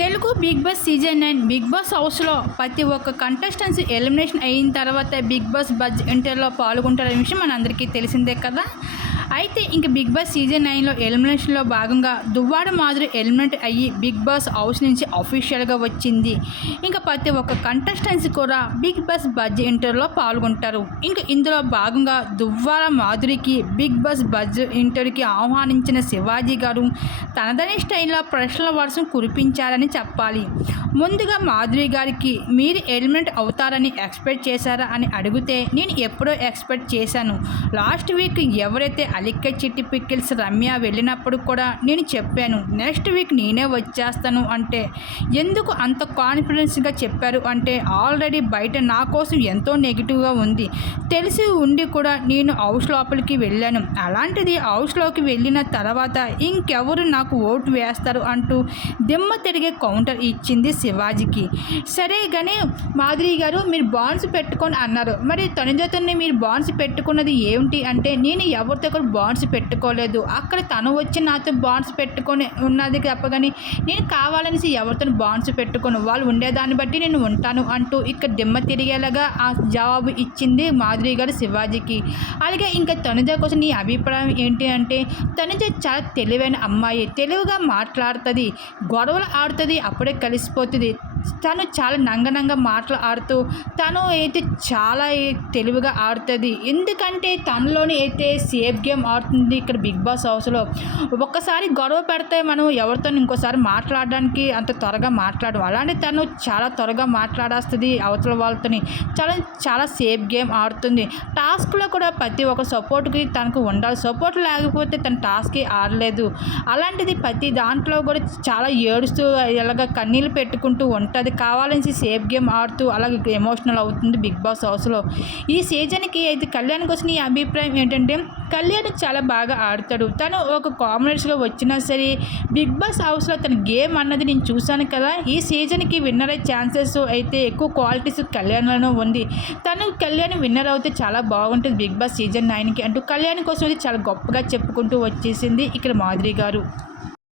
Telugu big boss season nine big boss హౌస్లో ప్రతి ఒక్క కంటెస్టెంట్స్ ఎలిమినేషన్ అయిన తర్వాత బిగ్ బాస్ బజ్ ఇంటర్లో పాల్గొంటారనే విషయం మనందరికీ తెలిసిందే కదా. అయితే ఇంక బిగ్ బాస్ సీజన్ నైన్లో ఎలిమినేషన్లో భాగంగా దువ్వాడ మాధురి ఎలిమినేట్ అయ్యి బిగ్ బాస్ హౌస్ నుంచి అఫీషియల్గా వచ్చింది. ఇంకా ప్రతి ఒక్క కంటెస్టెంట్స్ కూడా బిగ్ బాస్ బజ్ ఇంటర్లో పాల్గొంటారు. ఇంకా ఇందులో భాగంగా దువ్వాడ మాధురికి బిగ్ బాస్ బజ్ ఇంటర్కి ఆహ్వానించిన శివాజీ గారు తనదని స్టైల్లో ప్రశ్నల వర్షం కురిపించారని చెప్పాలి. ముందుగా మాధురి గారికి మీరు ఎలిమినేట్ అవుతారని ఎక్స్పెక్ట్ చేశారా అని అడిగితే నేను ఎప్పుడో ఎక్స్పెక్ట్ చేశాను. లాస్ట్ వీక్ ఎవరైతే అలిక్క చిట్టి పిక్కిల్స్ రమ్య వెళ్ళినప్పుడు కూడా నేను చెప్పాను నెక్స్ట్ వీక్ నేనే వచ్చేస్తాను అంటే. ఎందుకు అంత కాన్ఫిడెన్స్గా చెప్పారు అంటే ఆల్రెడీ బయట నా కోసం ఎంతో నెగిటివ్గా ఉంది. తెలిసి ఉండి కూడా నేను హౌస్ లోపలికి వెళ్ళాను. అలాంటిది హౌస్లోకి వెళ్ళిన తర్వాత ఇంకెవరు నాకు ఓటు వేస్తారు అంటూ దిమ్మ తిరిగే కౌంటర్ ఇచ్చింది శివాజీకి. సరే కానీ మాధురి గారు మీరు బాండ్స్ పెట్టుకొని అన్నారు. మరి తనుజతని మీరు బాండ్స్ పెట్టుకున్నది ఏమిటి అంటే నేను ఎవరితో కూడా బాండ్స్ పెట్టుకోలేదు. అక్కడ తను వచ్చి నాతో బాండ్స్ పెట్టుకొని ఉన్నది తప్ప కానీ నేను కావాలనేసి ఎవరితో బాండ్స్ పెట్టుకోను. వాళ్ళు ఉండేదాన్ని బట్టి నేను ఉంటాను అంటూ ఇక్కడ దిమ్మ తిరిగేలాగా ఆ జవాబు ఇచ్చింది మాధురి గారు శివాజీకి. అలాగే ఇంకా తనుజ కోసం నీ అభిప్రాయం ఏంటి అంటే తనుజ చాలా తెలివైన అమ్మాయి. తెలివిగా మాట్లాడుతుంది గొడవలు ఆడుతుంది అప్పుడే కలిసిపోతుంది. తను చాలా నంగనంగ మాటలు ఆడుతూ తను అయితే చాలా తెలివిగా ఆడుతుంది. ఎందుకంటే తనలోని అయితే సేఫ్ గేమ్ ఆడుతుంది ఇక్కడ బిగ్ బాస్ హౌస్లో. ఒక్కసారి గొడవ పెడితే మనం ఎవరితో ఇంకోసారి మాట్లాడడానికి అంత త్వరగా మాట్లాడడం అలాంటి తను చాలా త్వరగా మాట్లాడేస్తుంది అవతల వాళ్ళతోని. చాలా చాలా సేఫ్ గేమ్ ఆడుతుంది. టాస్క్లో కూడా ప్రతి ఒక్క సపోర్ట్కి తనకు ఉండాలి. సపోర్ట్ లేకపోతే తన టాస్క్కి ఆడలేదు. అలాంటిది ప్రతి దాంట్లో కూడా చాలా ఏడుస్తూ ఇలాగ కన్నీళ్ళు పెట్టుకుంటూ ఉంటుంది. కావాలని సేఫ్ గేమ్ ఆడుతూ అలాగే ఎమోషనల్ అవుతుంది బిగ్ బాస్ హౌస్లో. ఈ సీజన్కి అయితే కళ్యాణ్ కోసం నీ అభిప్రాయం ఏంటంటే కళ్యాణ్ చాలా బాగా ఆడతాడు. తను ఒక కామనర్స్గా వచ్చినా సరే బిగ్ బాస్ హౌస్లో తన గేమ్ అన్నది నేను చూశాను కదా ఈ సీజన్కి విన్నర్ అయ్యే ఛాన్సెస్ అయితే ఎక్కువ క్వాలిటీస్ కళ్యాణ్లోనే ఉంది. తను కళ్యాణ్ విన్నర్ అవుతే చాలా బాగుంటుంది బిగ్ బాస్ సీజన్ నైన్కి అంటూ కళ్యాణ్ కోసం అయితే చాలా గొప్పగా చెప్పుకుంటూ వచ్చేసింది ఇక్కడ మాధురి గారు.